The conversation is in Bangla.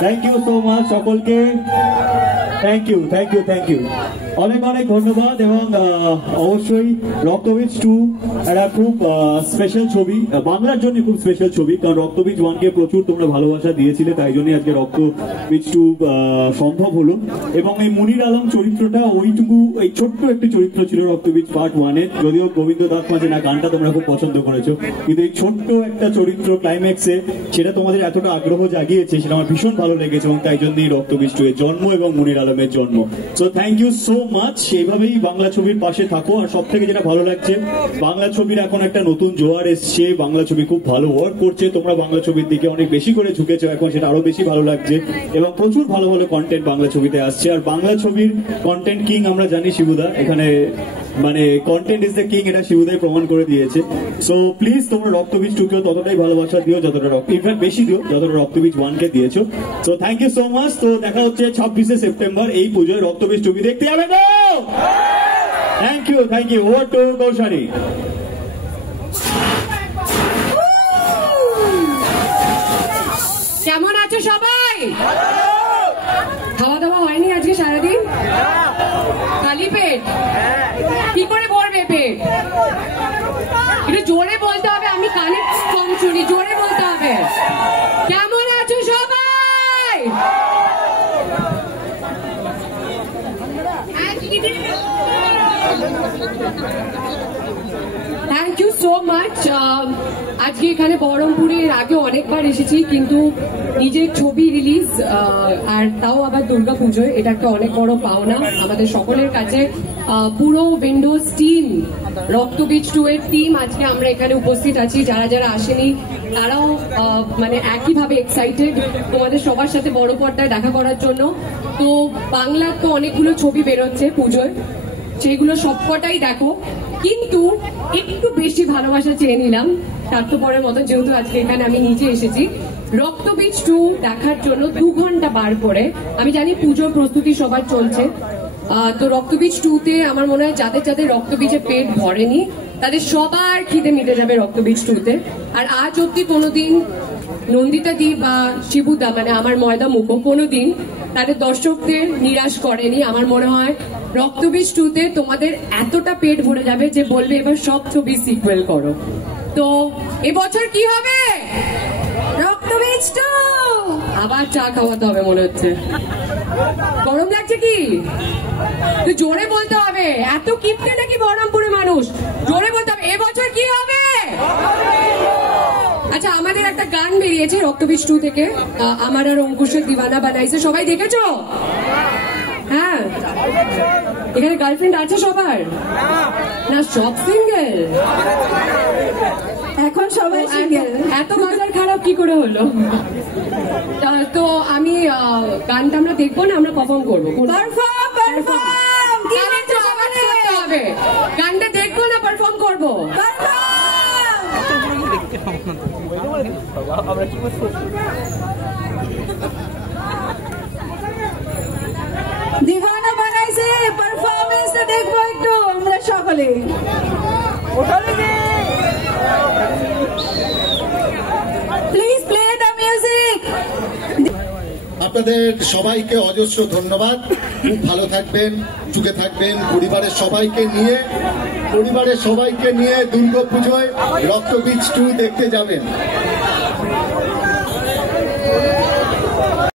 থ্যাংক ইউ সো মাচ সকলকে, thank you thank you thank you, অনেক অনেক ধন্যবাদ। এবং অবশ্যই রক্তবীজ 2 একটা খুব স্পেশাল ছবি, বাংলার জন্য খুব স্পেশাল ছবি, কারণ রক্তবীজ 1কে প্রচুর তোমরা ভালোবাসা দিয়েছিলে, তাই জন্যই আজকে রক্তবীজ 2 সম্ভব হলো। এবং এই মুনির আলম চরিত্রটা ওইটুকু, এই ছোট্ট একটি চরিত্র ছিল রক্তবীজ পার্ট 1-এ, যদিও গোবিন্দ দাস মাঝে না গানটা তোমরা খুব পছন্দ করেছো, কিন্তু এই ছোট্ট একটা চরিত্র ক্লাইম্যাক্সে সেটা তোমাদের এতটা আগ্রহ জাগিয়েছে, সেটা আমার ভীষণ ভালো লেগেছে, এবং তাই জন্যই রক্তবীজ 2 এর জন্ম এবং মুনির আলমের জন্ম। So thank you so much, এইভাবেই বাংলা ছবির পাশে থাকো। আর সব থেকে যেটা ভালো লাগছে, বাংলা ছবির এখন একটা নতুন জোয়ার এসছে, বাংলা ছবি খুব ভালো ওয়ার্ক করছে, তোমরা বাংলা ছবির দিকে অনেক বেশি করে ঝুঁকেছো এখন, সেটা আরো বেশি ভালো লাগছে, এবং প্রচুর ভালো ভালো কন্টেন্ট বাংলা ছবিতে আসছে। আর বাংলা ছবির কন্টেন্ট কিং আমরা জানি শিবুদা, এখানে মানে কন্টেন্ট ইজ দ্য কিং, এটা শিবুদাই প্রমাণ করে দিয়েছে। সো প্লিজ তোমরা রক্তবীজ 2কেও ততটাই ভালোবাসা দিও যতটা ইনফ্যাক্ট বেশি দিও যতটা রক্তবীজ 1কে দিয়েছো। So thank you so much. তো দেখা হচ্ছে 26শে সেপ্টেম্বর এই পুজোয়, রক্তবীজ 2 দেখতে যাবে তো। Thank you thank you. Over to Kaushali. কেমন আছো সবাই? খাওয়া দাওয়া হয়নি আজকে সারাদিন? খালি পেট? কি করে ভরবে পেট? একটু জোরে বলতে হবে, আমি কানে কম শুনি, জোরে বলতে হবে। কেমন আছো সবাই? Thank you so much. আজকে এখানে বহরমপুরের আগে অনেকবার এসেছি, কিন্তু নিজের ছবি রিলিজ, আর তাও আবার দুর্গা পুজোয়, এটা একটা অনেক বড় পাওনা আমাদের সকলের কাছে। পুরো উইন্ডোজ টিম, রক্তবীজ 2 এর টিম, আজকে আমরা এখানে উপস্থিত আছি। যারা যারা আসেনি তারাও মানে একইভাবে এক্সাইটেড তোমাদের সবার সাথে বড় পর্দায় দেখা করার জন্য। তো বাংলার তো অনেকগুলো ছবি বেরোচ্ছে পুজোয়, সেইগুলো সবকটাই দেখো, কিন্তু একটু বেশি ভালোবাসা চেয়ে নিলাম স্বার্থপরের মতো, যেহেতু আজকে এখানে আমি নিজে এসেছি রক্তবীজ 2 দেখার জন্য 2 ঘন্টা বার করে। আমি জানি পুজোর প্রস্তুতি সবার চলছে, তো রক্তবীজ 2তে আমার মনে হয় যাদের যাদের রক্তবীজে পেট ভরেনি তাদের সবার খিদে মিটে যাবে রক্তবীজ 2তে। আর আজ অব্দি কোনোদিন নন্দিতা দি বা শিবুদা, মানে আমার ময়দা মুখো, কোনোদিন তাদের দর্শকদের নিরাশ করেনি। আমার মনে হয় রক্তবীজ 2তে তোমাদের এতটা পেট ভরে যাবে যে বলবে এবার সব ছবি সিকুয়েল করো। তো এবছর কি হবে? রক্তবীজ 2। আবার চা খাওয়াতে হবে মনে হচ্ছে। গরম লাগছে কি? জোরে বলতে হবে, এত কিপটে নাকি বহরমপুরের মানুষ? জোরে বলতে হবে, এবছর কি হবে? আচ্ছা, আমাদের একটা গান বেরিয়েছে রক্তবীজ 2 থেকে, আমার আর অঙ্কুশের দিওয়ানা বানাইছে, সবাই দেখেছো? হ্যাঁ, এখানে গার্লফ্রেন্ড আছে সবার? না সব সিঙ্গেল? এখন সবাই সিঙ্গেল। এত বাজার খারাপ কি করে হলো? তো আমি গানটা আমরা দেখবো না, আমরা পারফর্ম করবো। গানটা দেখবো না পারফর্ম করবো? দিওয়ানা বানাইছে, পারফরমেন্সটা দেখবো একটু আমরা সকলে। Please play the music. আপনাদের সবাইকে অজস্র ধন্যবাদ। খুব ভালো থাকবেন, সুখে থাকবেন, পরিবারের সবাইকে নিয়ে দুর্গাপুজোয় রক্তবীজ 2 দেখতে যাবেন।